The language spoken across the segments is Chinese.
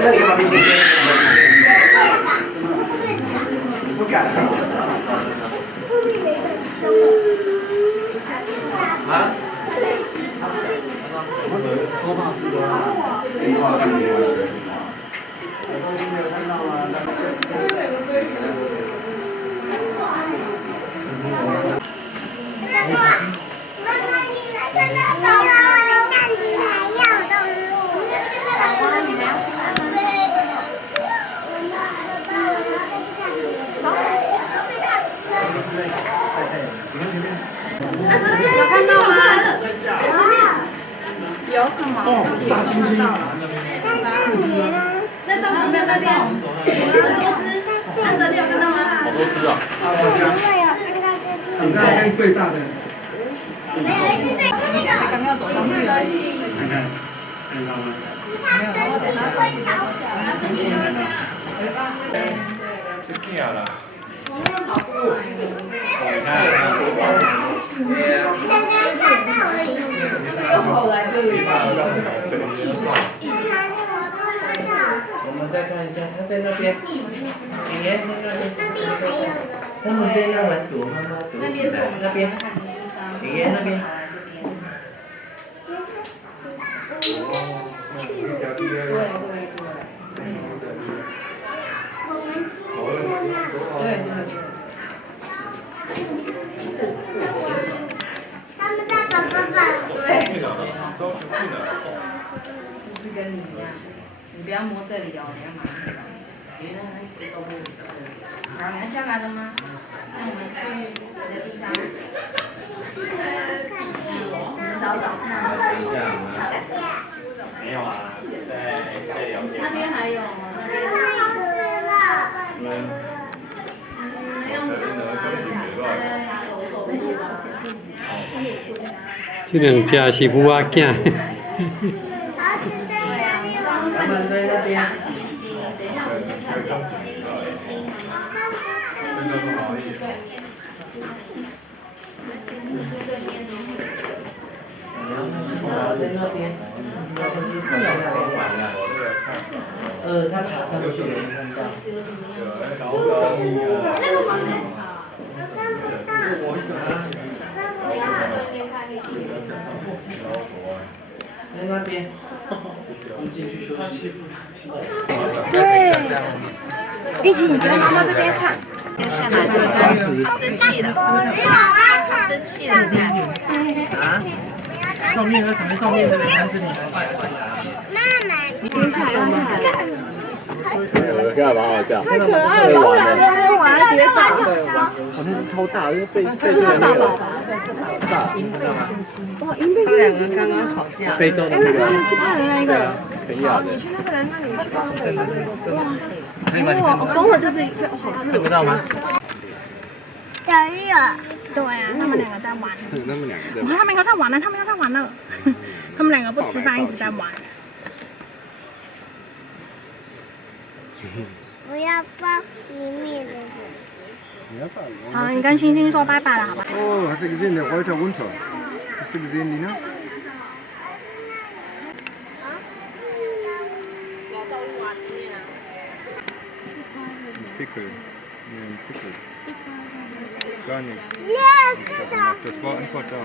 那你干嘛没信心？不敢。啊？什么的？说话是的。电话看你玩。我东西没有看到吗？有看到吗？有什么？哦，大猩猩。在动物园那边，很多只。看着你有看到吗？好多只啊！你在看最大的。刚刚走上去。看看，看到吗？这变了。我们再看一下，他在那边，爷爷在那边，他们在那玩躲妈妈躲起来，那边，爷爷那边。是跟你一样，你不要摸这里哦，你要拿那个。好，你要下来了吗？那我们去别的地方。找找看。没有啊，在聊天。那边还有吗？这两只是母仔囝。他们在那边。在那边，他爬上去了，你看到？在那边，进去休息。对，一起你跟妈妈这边看。要下来了，他生气了，他生气了，你看。啊？上面在上面这边看这里。蹲下来，蹲下来。我看蛮好笑。太可爱了，我来玩了，别打。我那是超大，因为被那个大，哇，银贝。他们两个刚刚吵架。非洲的那个。去巴人那一个。肯亚的。你去那个人那里去帮我。可以吗？哇，我等会就是好热。看不到吗？小玉儿，对啊，他们两个在玩。他们两个在哇，他们又在玩了，他们又在玩了。他们两个不吃饭，一直在玩。我要抱里面的人。好，你跟星星说拜拜了，好吧？ Oh, hast du gesehen, der rollt da runter. Hast du gesehen, Lina? Ein Pickel. Nee, ein Pickel. Gar nichts. Das war einfach da.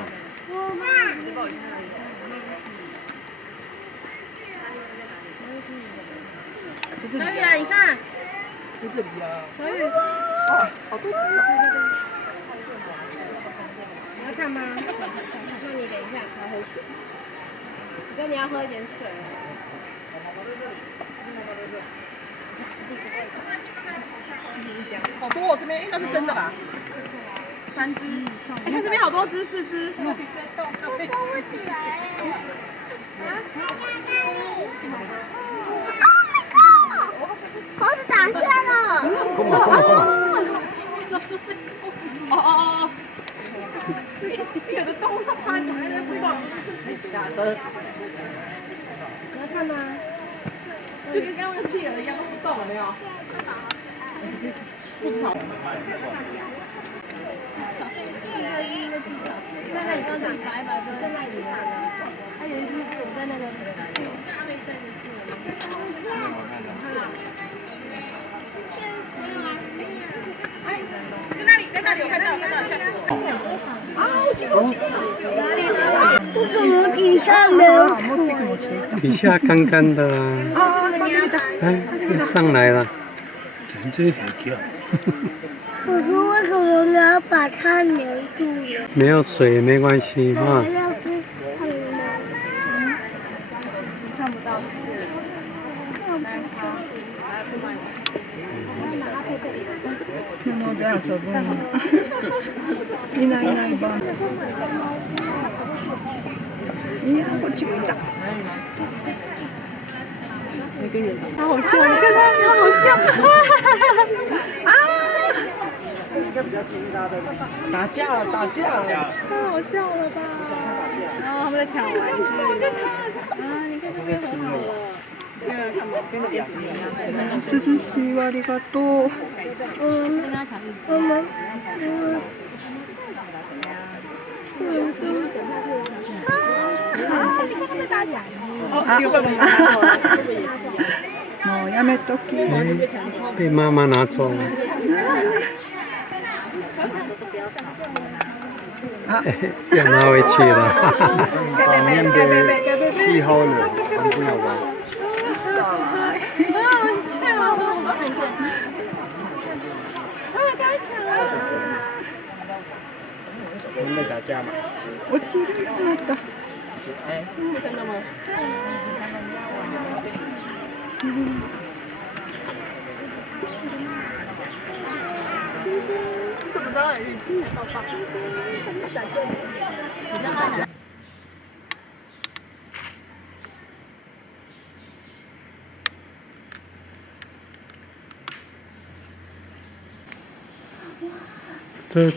小雨啊，你看。在这里啊。小雨。哦，好多只。你要看吗？那你等一下，才喝水。我觉得你要喝一点水。好多哦，这边应该是真的吧？3只。你看这边好多只，4只。我收不起来。猴子打架了！Guck mal, guck mal, guck mal. 哦。有的动物它趴你那边不动。假的。你要看吗？就跟刚刚的企鹅一样，都不动了没有？不吵。在那里刚长白白的，在那里呢。还有一只躲在那个。他们在的是。在那里，我看到，吓死我！啊，我记得，哪里？为什么底下没有水？底下干干的啊。啊，哎，又上来了。真好叫。可是为什么你要把它留住了？没有水也没关系哈。要不看吗？看不到，是不是？もうじゃあ遊ぶの。いないいないば。いやこっちもいた。他好笑，你看他，他好笑。啊！打架了，打架了！太好笑了吧？然后他们在抢玩具。啊，你看这边很好了。涼しいありがとう。もうやめとき。被妈妈拿走了。又拿回去了。把面给洗好了，我们不要玩。你们打架吗？落ちるよまた。怎么着？日记宝宝。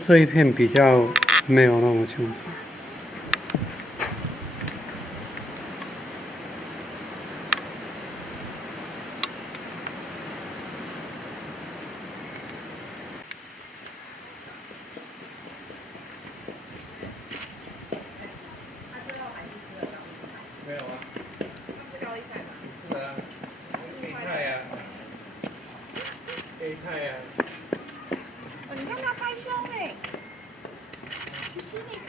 这一片比较没有那么清楚。没有啊。是啊。A 菜呀。A 菜呀。你看他拍胸哎，琪琪你看。